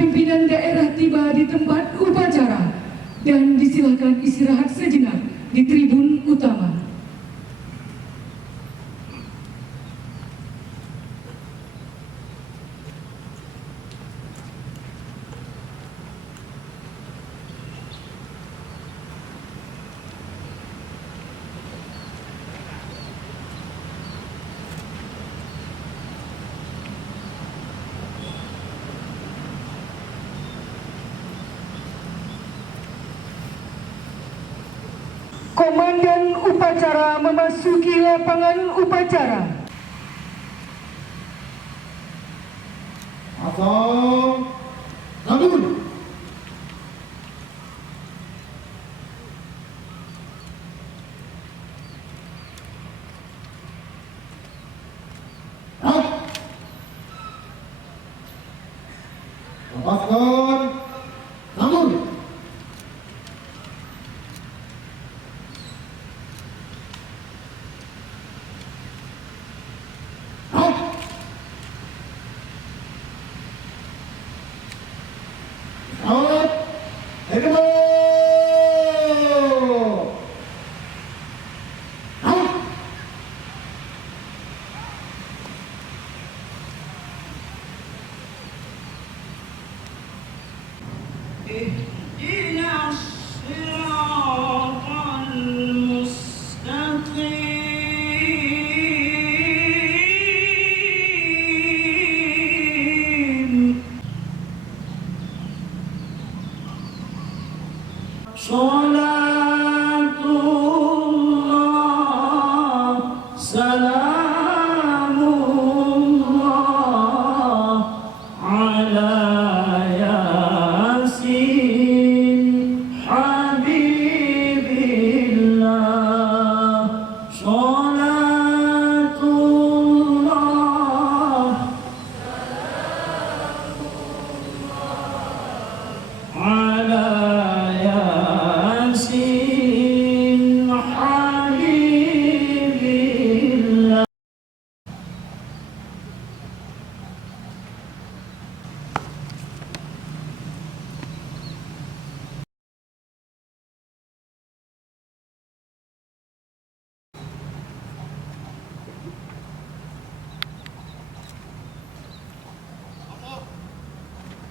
Pimpinan daerah tiba di tempat upacara dan disilakan istirahat sejenak di tribun utama. Komandan upacara memasuki lapangan upacara. Pasang Sambut. Lepaskan Sambut.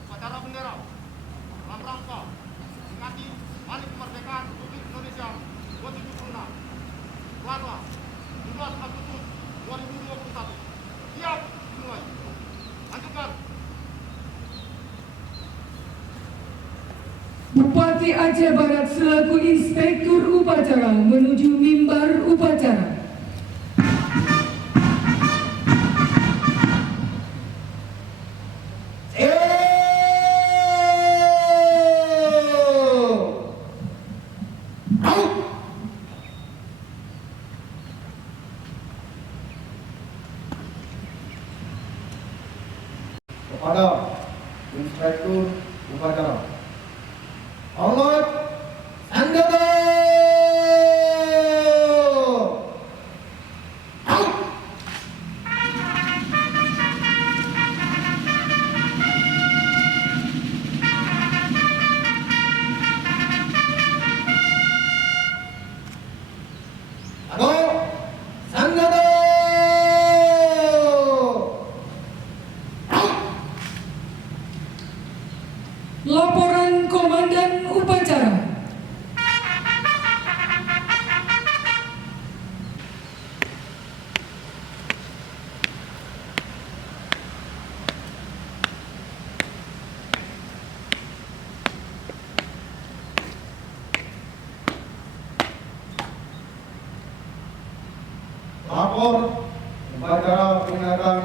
Upacara bendera dalam rangka memperingati Hari Kemerdekaan Republik Indonesia 2076. Selasa 17 Agustus 2021. Siap dimulai. Lanjutkan. Bupati Aceh Barat selaku inspektur upacara menuju mimbar upacara. Kepada inspektur upacara, hormat Sanggata. Laporan Komandan Upacara. Lapor upacara peringatan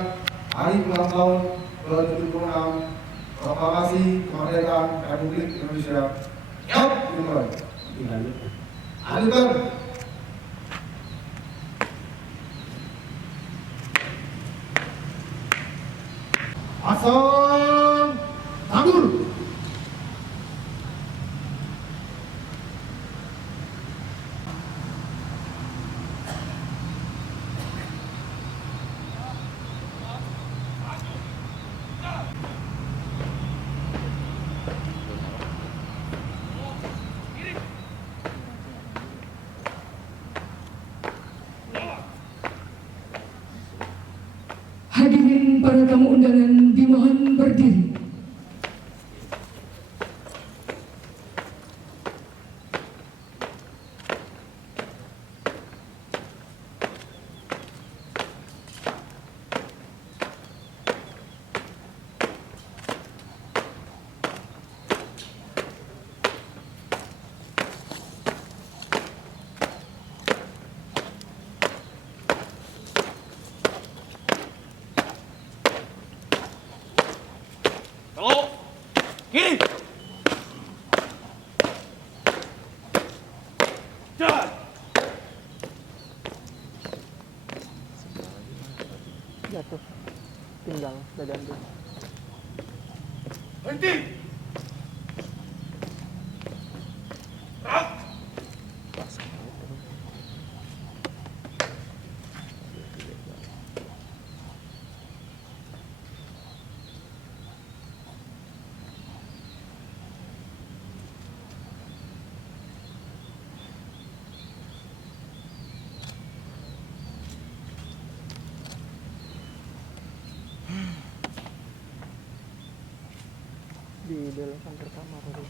Hari Ulang Tahun ke-76 Proklamasi Kemerdekaan Republik Indonesia. Siap dimulai. Lanjutkan. Pasang Sambut. para tamu undangan dimohon berdiri. Belok. Kiri. Jalan. Jatuh, tinggal udah diambil. Berhenti. Gerak. Di dalam kantor kamar harus.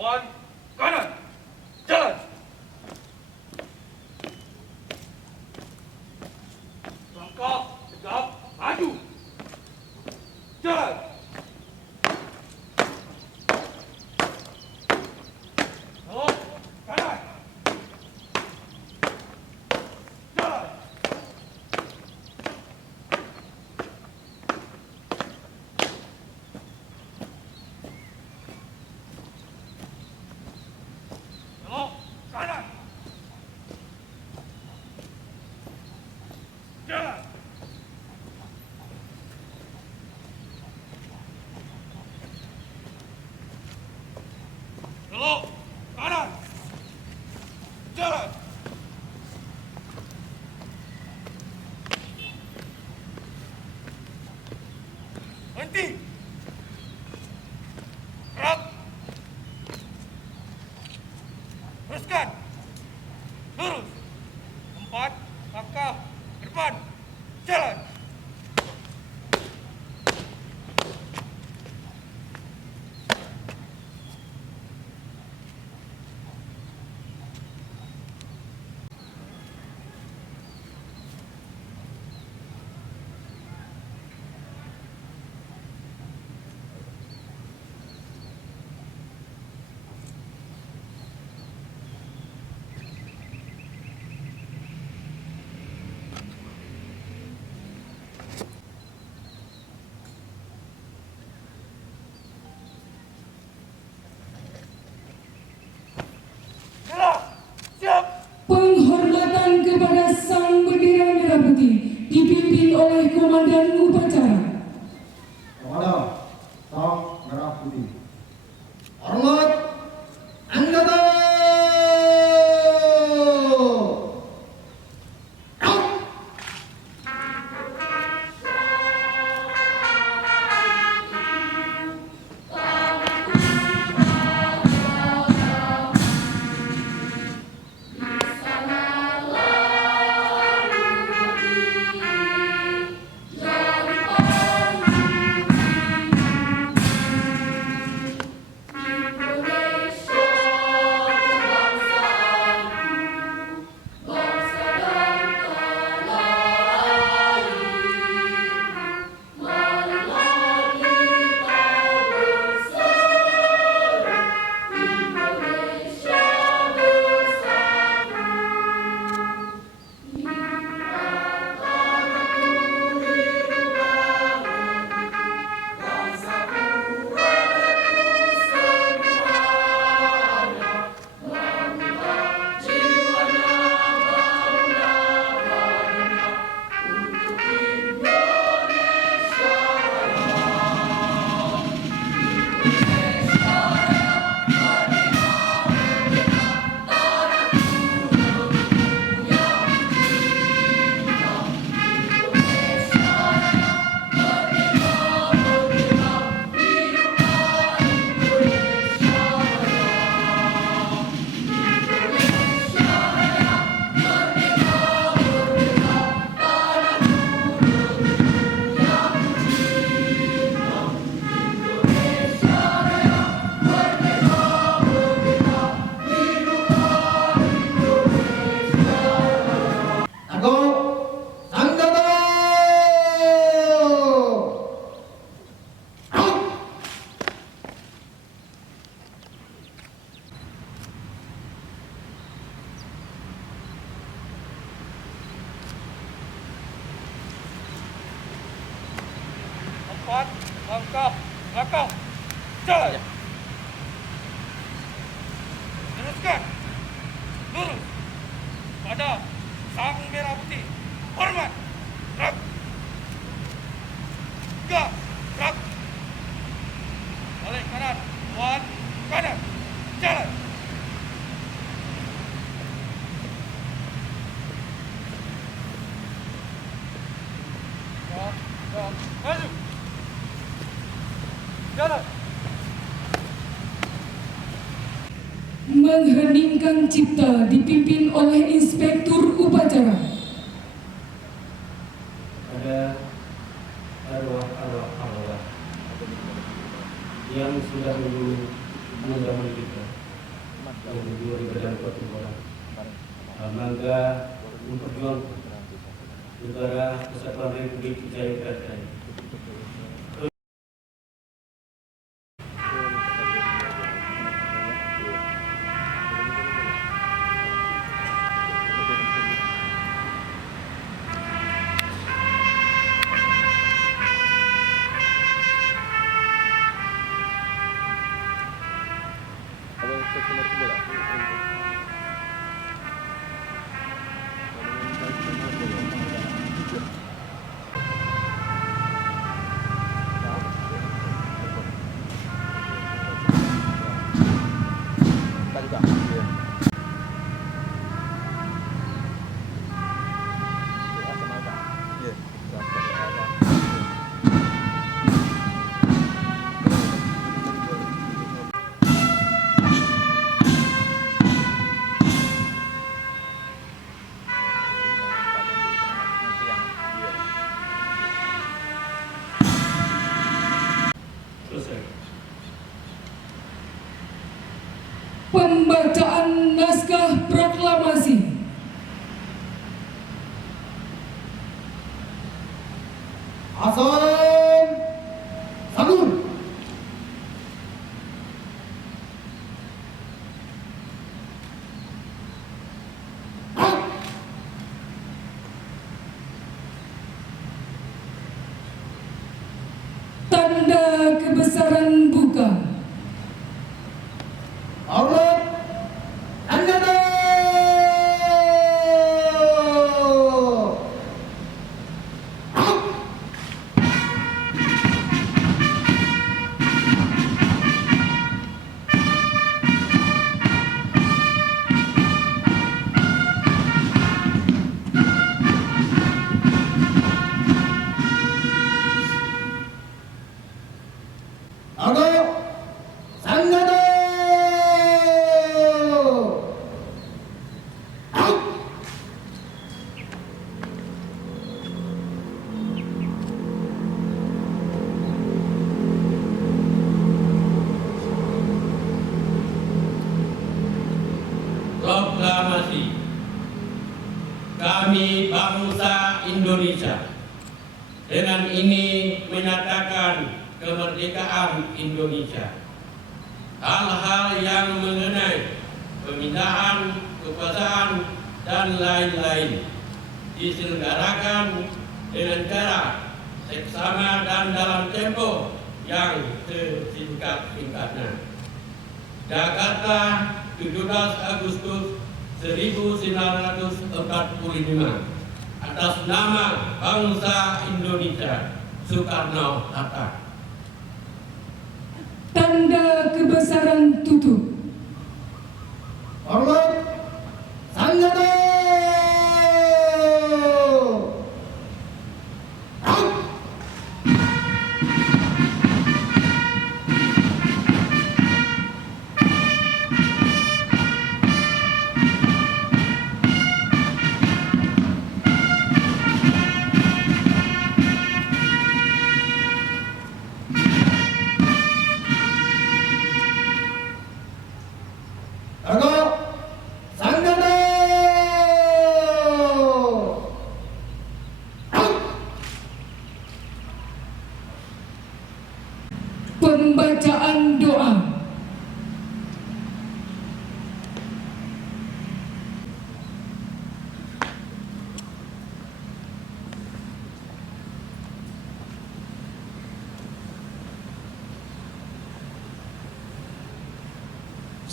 Lawan kanan. Jalan. Langkah tegap maju. Jalan. Belok kanan. Jalan. Belok kanan. Jalan. Belok kanan. Jalan. Berhenti. Gerak. Teruskan. Lurus. 4 langkah ke depan. Jalan. Gerak. Siap. Penghormatan kepada Sang Bendera Merah Putih dipimpin oleh Komandan Upacara. kepada Sang Merah Putih. Hormat Angkatan! Jangan lupa 4 langkah belakang jalan. Teruskan lurus pada sang merah putih. Hormat. Gerak. Gerak. Gerak. Balik kanan. Kuat kanan. Jalan. Gerak. Gerak. Maju. Jalan. Mengheningkan cipta dipimpin oleh Inspektur Upacara. Ada arwah yang sudah menunggu kita yang berdua di badan pertempuran. Mangga memperjuangkan negara Kesatuan Republik Indonesia. Selesai. Pembacaan naskah proklamasi. Hasan Sanur. Tanda kebesaran buka. Hormat Angkatan. Argo Sanggata. Proklamasi. Kami bangsa Indonesia dengan ini menyatakan kemerdekaan Indonesia. Hal-hal yang mengenai pemindahan kekuasaan dan lain-lain diselenggarakan dengan cara seksama dan dalam tempo yang sesingkat-singkatnya. Jakarta, 17 Agustus 1945. Atas nama bangsa Indonesia, Soekarno-Hatta. Tanda kebesaran tutup. Hormat Sanggata. Argo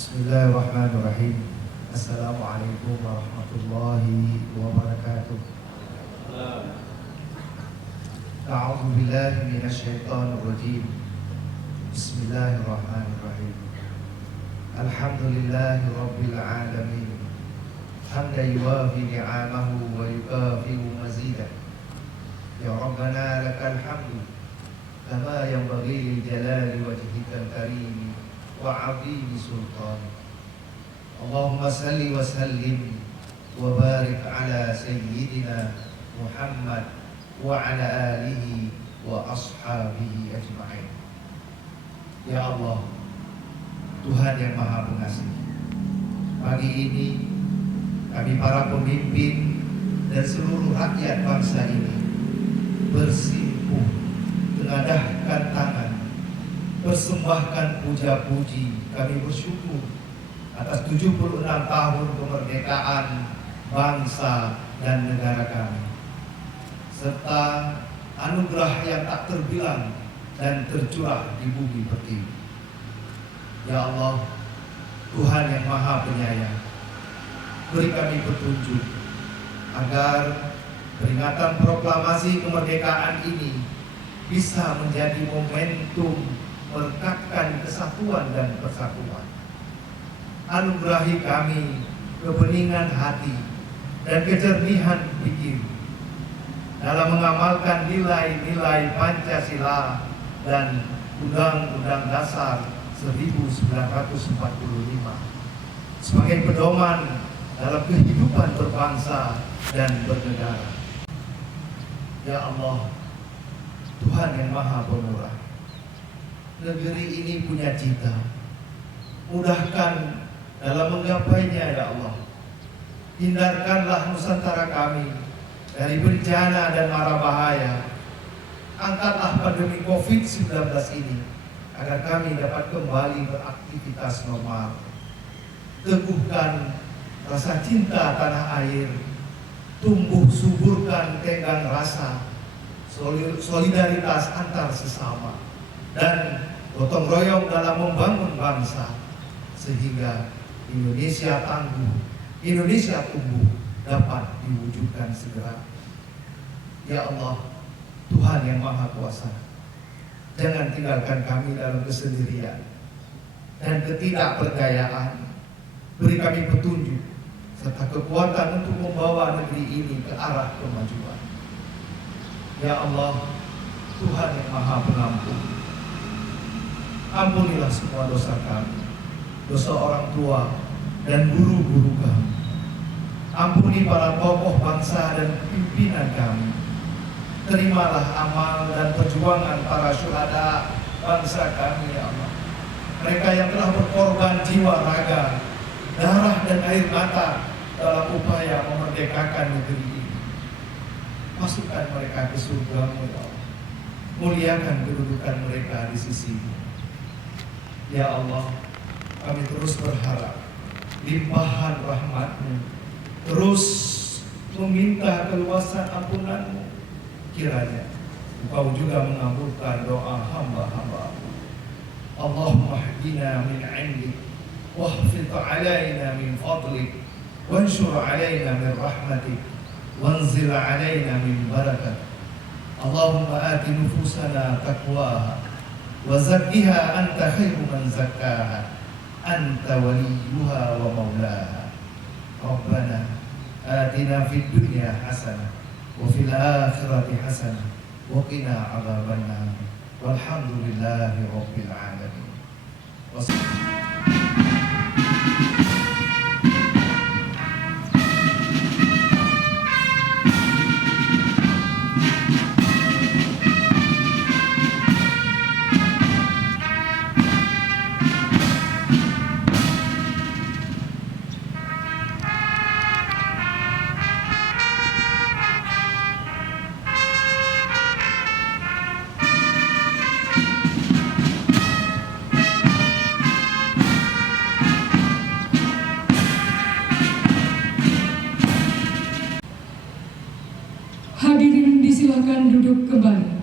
Bismillahirrahmanirrahim. Assalamualaikum warahmatullahi wabarakatuh. A'udzu billahi minasyaitonir rajim. Bismillahirrahmanirrahim. Alhamdulillahi rabbil alamin. Hamdan yuwafi ni'amahu wa yukafi'u mazidah. Ya Rabbana lakal hamdu kama yanbaghi li jalali wajhikal karim wa 'azimi sultanik. Allahumma salli wa sallim wa barik ala sayyidina Muhammad wa ala alihi wa ashabihi ajma'in. Ya Allah, Tuhan yang Maha Pengasih, pagi ini kami para pemimpin dan seluruh rakyat bangsa ini bersimpuh, mengadahkan tangan, persembahkan puja-puji. Kami bersyukur atas 76 tahun kemerdekaan bangsa dan negara kami, serta anugerah yang tak terbilang dan tercurah di bumi pertiwi. Ya Allah, Tuhan yang Maha Penyayang, beri kami petunjuk agar peringatan proklamasi kemerdekaan ini bisa menjadi momentum merekatkan kesatuan dan persatuan. Anugerahi kami kebeningan hati dan kejernihan pikir dalam mengamalkan nilai-nilai Pancasila dan Undang-Undang Dasar 1945 sebagai pedoman dalam kehidupan berbangsa dan bernegara. Ya Allah, Tuhan yang Maha Pemurah, negeri ini punya cita, mudahkan dalam menggapainya. Ya Allah, hindarkanlah Nusantara kami dari bencana dan mara bahaya. Angkatlah pandemi COVID-19 ini agar kami dapat kembali beraktivitas normal. Teguhkan rasa cinta tanah air, tumbuh suburkan tenggang rasa, solidaritas antar sesama, dan gotong royong dalam membangun bangsa, sehingga Indonesia tangguh, Indonesia tumbuh dapat diwujudkan segera. Ya Allah, Tuhan yang Maha Kuasa, jangan tinggalkan kami dalam kesendirian dan ketidakberdayaan. Beri kami petunjuk serta kekuatan untuk membawa negeri ini ke arah kemajuan. Ya Allah, Tuhan yang Maha Pengampun, ampunilah semua dosa kami, dosa orang tua dan guru-guru kami. Ampuni para tokoh bangsa dan pimpinan kami. Terimalah amal dan perjuangan para syuhada bangsa kami, ya Allah. Mereka yang telah berkorban jiwa, raga, darah dan air mata dalam upaya memerdekakan negeri ini. Masukkan mereka ke surga-Mu, ya Allah. Muliakan kedudukan mereka di sisi-Mu. Ya Allah, kami terus berharap limpahan rahmat-Mu, terus meminta keluasan ampunan-Mu. Kiranya Engkau juga mengabulkan doa hamba-hamba-Mu. Allahumma hdina min 'indik wahfid 'alaina min fadlik wanshur 'alaina min rahmatik wanzil 'alaina min barakat. Allahumma ati nufusana taqwaha wa zakkiha anta khairu man zakkaha anta waliyuha wa maulaha. Rabbana atina fid dunya hasanah wa fil akhirati hasanah wa qina adzabannar. Walhamdulillahi rabbil alamin. Hadirin disilakan duduk kembali.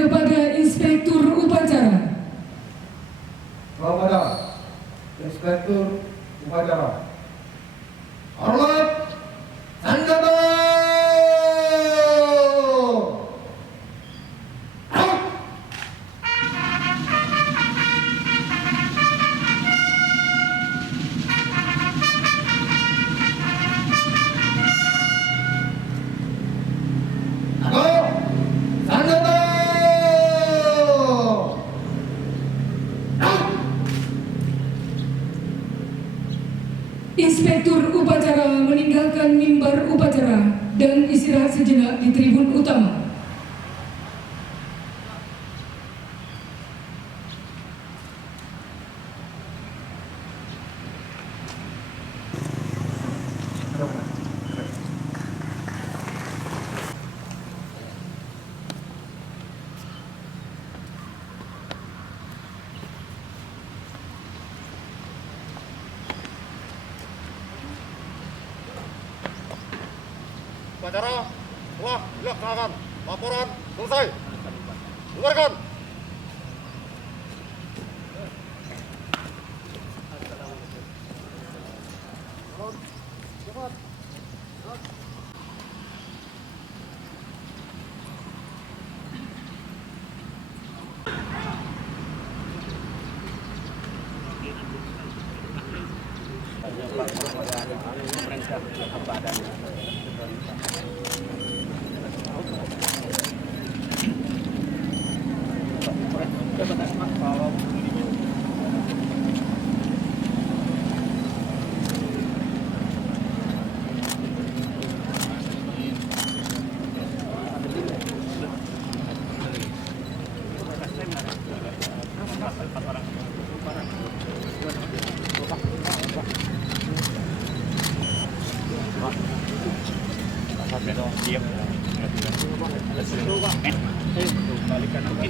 kepada Inspektur Upacara. Kepada Inspektur Upacara. Hormat senjata. Inspektur Upacara meninggalkan mimbar upacara dan istirahat sejenak di tribun utama. Upacara telah dilaksanakan. Laporan selesai. Dengarkan.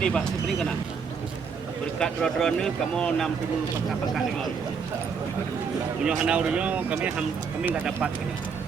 Ini Pak, beri kena. Berkat drone ni kamu nampung pangkat-pangkat dengan. Punya hanau kami enggak dapat ini.